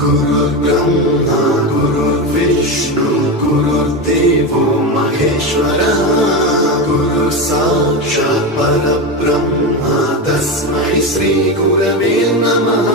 गुरुर्ब्रह्मा गुरुर्विष्णु गुरुर्देवो महेश्वरः गुरु साक्षात् परब्रह्म तस्मै श्री गुरवे नमः।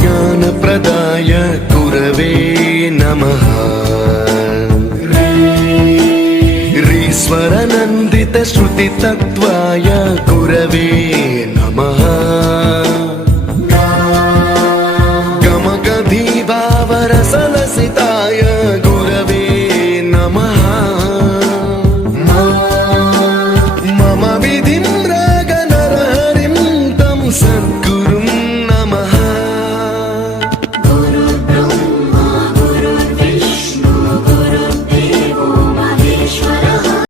ज्ञान प्रदाय गुरवे नमः। रीश्वर नन्दित श्रुति तत्त्वाय गुरवे